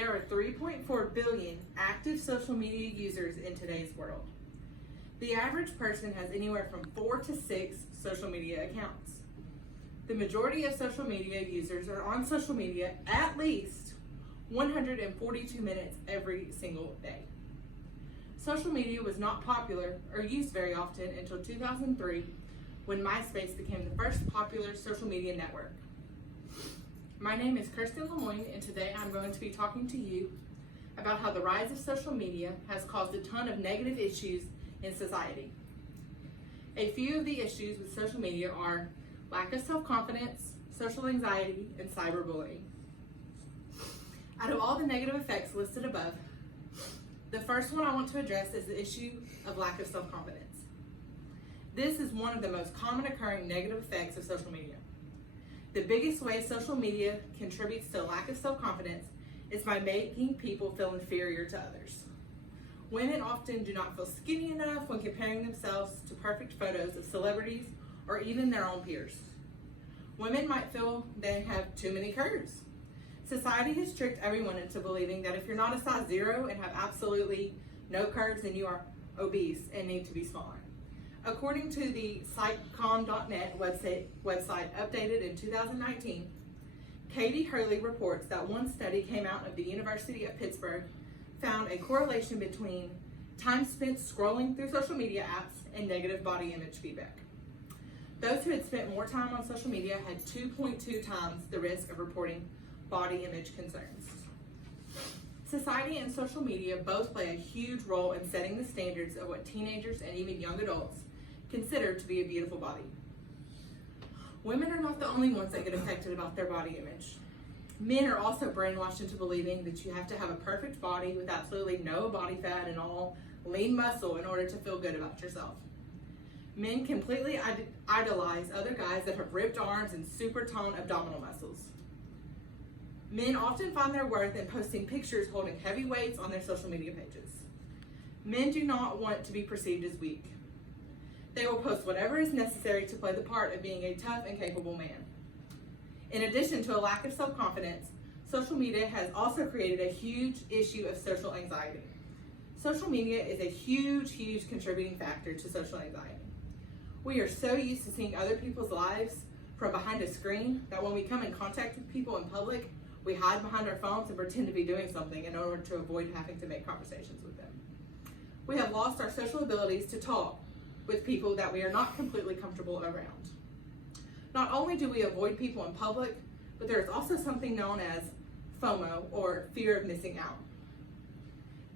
There are 3.4 billion active social media users in today's world. The average person has anywhere from 4 to 6 social media accounts. The majority of social media users are on social media at least 142 minutes every single day. Social media was not popular or used very often until 2003, when MySpace became the first popular social media network. My name is Kerstyn Lemoine, and today I'm going to be talking to you about how the rise of social media has caused a ton of negative issues in society. A few of the issues with social media are lack of self-confidence, social anxiety, and cyberbullying. Out of all the negative effects listed above, the first one I want to address is the issue of lack of self-confidence. This is one of the most common occurring negative effects of social media. The biggest way social media contributes to lack of self-confidence is by making people feel inferior to others. Women often do not feel skinny enough when comparing themselves to perfect photos of celebrities or even their own peers. Women might feel they have too many curves. Society has tricked everyone into believing that if you're not a size 0 and have absolutely no curves, then you are obese and need to be smaller. According to the sitecom.net website updated in 2019, Katie Hurley reports that one study came out of the University of Pittsburgh found a correlation between time spent scrolling through social media apps and negative body image feedback. Those who had spent more time on social media had 2.2 times the risk of reporting body image concerns. Society and social media both play a huge role in setting the standards of what teenagers and even young adults consider to be a beautiful body. Women are not the only ones that get affected about their body image. Men are also brainwashed into believing that you have to have a perfect body with absolutely no body fat and all lean muscle in order to feel good about yourself. Men completely idolize other guys that have ripped arms and super toned abdominal muscles. Men often find their worth in posting pictures holding heavy weights on their social media pages. Men do not want to be perceived as weak. They will post whatever is necessary to play the part of being a tough and capable man. In addition to a lack of self-confidence, social media has also created a huge issue of social anxiety. Social media is a huge contributing factor to social anxiety. We are so used to seeing other people's lives from behind a screen that when we come in contact with people in public, we hide behind our phones and pretend to be doing something in order to avoid having to make conversations with them. We have lost our social abilities to talk with people that we are not completely comfortable around. Not only do we avoid people in public, but there is also something known as FOMO, or fear of missing out.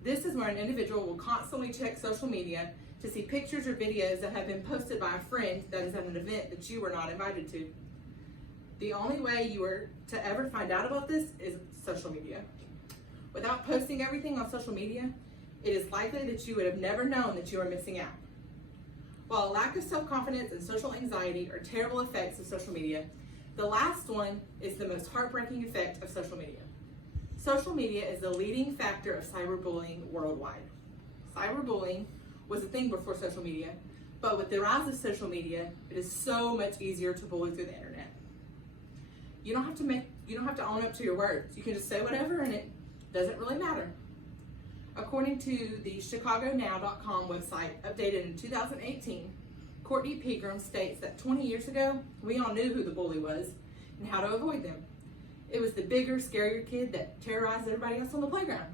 This is where an individual will constantly check social media to see pictures or videos that have been posted by a friend that is at an event that you were not invited to. The only way you are to ever find out about this is social media. Without posting everything on social media, it is likely that you would have never known that you are missing out. While a lack of self-confidence and social anxiety are terrible effects of social media, the last one is the most heartbreaking effect of social media. Social media is the leading factor of cyberbullying worldwide. Cyberbullying was a thing before social media, but with the rise of social media, it is so much easier to bully through the internet. You don't have to own up to your words. You can just say whatever and it doesn't really matter. According to the ChicagoNow.com website, updated in 2018, Courtney Pegram states that 20 years ago, we all knew who the bully was and how to avoid them. It was the bigger, scarier kid that terrorized everybody else on the playground.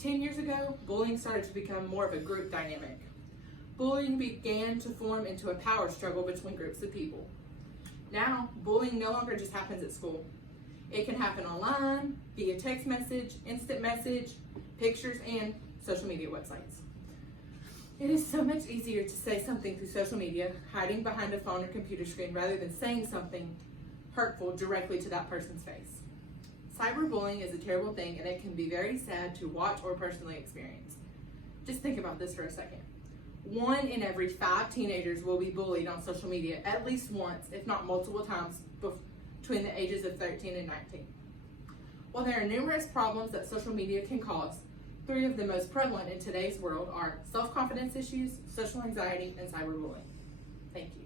10 years ago, bullying started to become more of a group dynamic. Bullying began to form into a power struggle between groups of people. Now, bullying no longer just happens at school. It can happen online, via text message, instant message, pictures, and social media websites. It is so much easier to say something through social media, hiding behind a phone or computer screen, rather than saying something hurtful directly to that person's face. Cyberbullying is a terrible thing, and it can be very sad to watch or personally experience. Just think about this for a second. 1 in every 5 teenagers will be bullied on social media at least once, if not multiple times, between the ages of 13 and 19. While there are numerous problems that social media can cause, 3 of the most prevalent in today's world are self-confidence issues, social anxiety, and cyberbullying. Thank you.